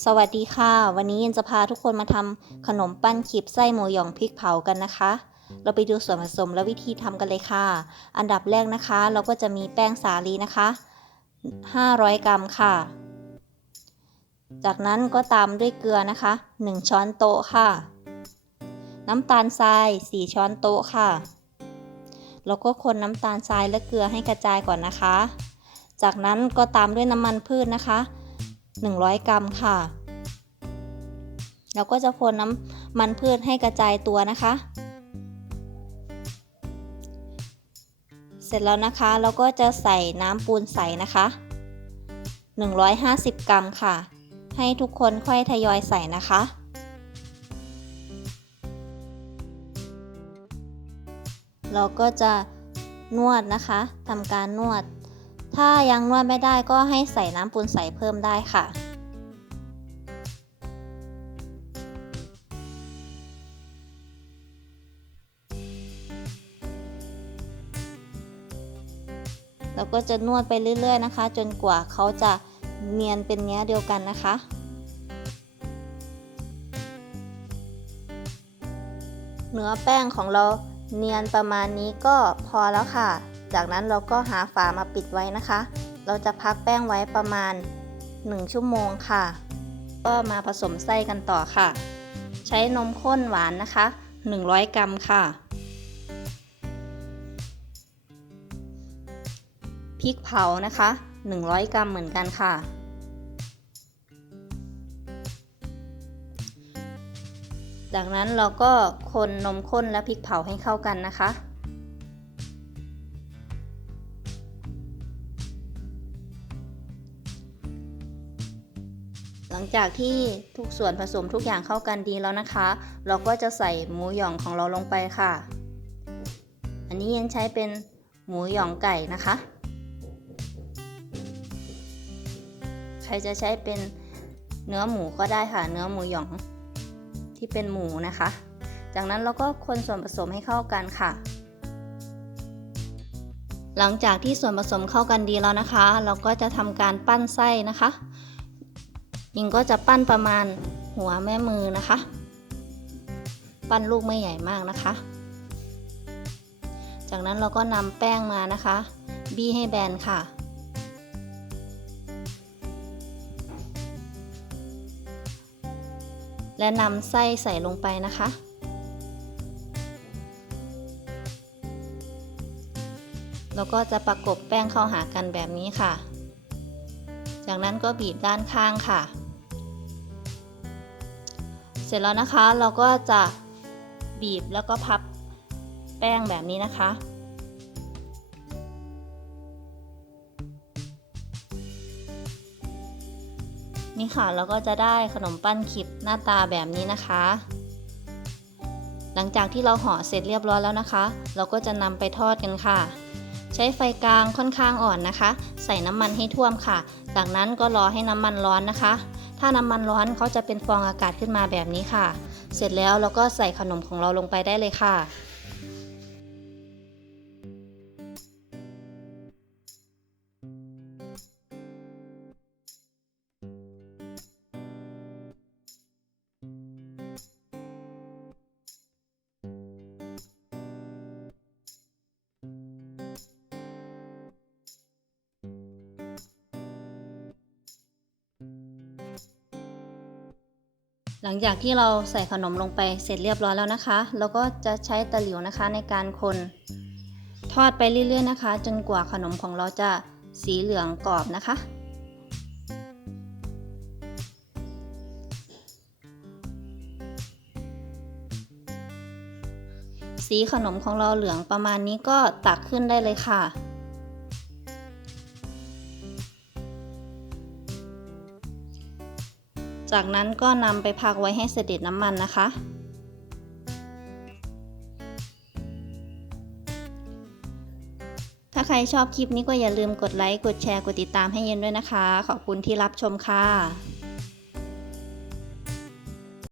สวัสดีค่ะ วันนี้ยินจะพาทุกคนมาทำขนมปั้นขีบไส้หมูหยองพริกเผากันนะคะ เราไปดูส่วนผสมและวิธีทำกันเลยค่ะ อันดับแรกนะคะ เราก็จะมีแป้งสาลีนะคะ 500 กรัมค่ะ จากนั้นก็ตามด้วยเกลือนะคะ 1 ช้อนโต๊ะค่ะ น้ำตาลทราย 4 ช้อนโต๊ะค่ะ แล้วก็คนน้ำตาลทรายและเกลือให้กระจายก่อนนะคะ จากนั้นก็ตามด้วยน้ำมันพืชนะคะ 100 กรัมค่ะ เราก็จะคนน้ำมันพืชให้กระจายตัวนะคะ เสร็จแล้วนะคะเราก็จะใส่น้ำปูนใสนะคะ 150 กรัมค่ะ ให้ทุกคนค่อยทยอยใส่นะคะเราก็จะนวดนะคะทำการนวด ถ้ายังนวดไม่ได้ก็ให้ใส่น้ำปูนใสเพิ่มได้ค่ะ เราก็จะนวดไปเรื่อย ๆ นะคะ จนกว่าเขาจะเนียนเป็นเนื้อเดียวกันนะคะเนื้อแป้งของเราเนียนประมาณนี้ก็พอแล้วค่ะ จากนั้นเราก็หาฝามาปิดไว้นะคะ เราจะพักแป้งไว้ประมาณ 1 ชั่วโมงค่ะ ก็มาผสมไส้กันต่อค่ะ ใช้นมข้นหวานนะคะ 100 กรัมค่ะพริกเผานะคะ 100 กรัมเหมือนกันค่ะ จากนั้นเราก็คนนมข้นและพริกเผาให้เข้ากันนะคะ หลังจากที่ทุกส่วนผสมทุกอย่างเข้ากันดีแล้วนะคะ เราก็จะใส่หมูหยองของเราลงไปค่ะ อันนี้ยันใช้เป็นหมูหยองไก่นะคะ ใครจะใช้เป็นเนื้อหมูก็ได้ค่ะ เนื้อหมูหยองที่เป็นหมูนะคะ จากนั้นเราก็คนส่วนผสมให้เข้ากันค่ะ หลังจากที่ส่วนผสมเข้ากันดีแล้วนะคะ เราก็จะทำการปั้นไส้นะคะ ยิงก็จะปั้นประมาณหัวแม่มือนะคะ ปั้นลูกไม่ใหญ่มากนะคะ จากนั้นเราก็นำแป้งมานะคะ บี้ให้แบนค่ะและนำไส้ใส่ลงไปนะคะ แล้วก็จะประกบแป้งเข้าหากันแบบนี้ค่ะ จากนั้นก็บีบด้านข้างค่ะ ร็จแล้วนะคะเราก็จะบีบแล้วก็พับแป้งแบบนี้นะคะ นี่ค่ะเราก็จะได้ขนมปั้นขิบหน้าตาแบบนี้นะคะ หลังจากที่เราห่อเสร็จเรียบร้อยแล้วนะคะ เราก็จะนำไปทอดกันค่ะ ใช้ไฟกลางค่อนข้างอ่อนนะคะ ใส่น้ำมันให้ท่วมค่ะ จากนั้นก็รอให้น้ำมันร้อนนะคะ ถ้าน้ำมันร้อนเขาจะเป็นฟองอากาศขึ้นมาแบบนี้ค่ะ เสร็จแล้วเราก็ใส่ขนมของเราลงไปได้เลยค่ะ หลังจากที่เราใส่ขนมลงไปเสร็จเรียบร้อยแล้วนะคะเราก็จะใช้ตะหลิวนะคะในการคน ทอดไปเรื่อยๆนะคะ จนกว่าขนมของเราจะสีเหลืองกรอบนะคะ สีขนมของเราเหลืองประมาณนี้ก็ตักขึ้นได้เลยค่ะ จากนั้นก็นำไปพักไว้ให้เสด็จน้ำมันนะคะ ถ้าใครชอบคลิปนี้ก็อย่าลืมกดไลค์ กดแชร์ กดติดตามให้เย็นด้วยนะคะ ขอบคุณที่รับชมค่ะ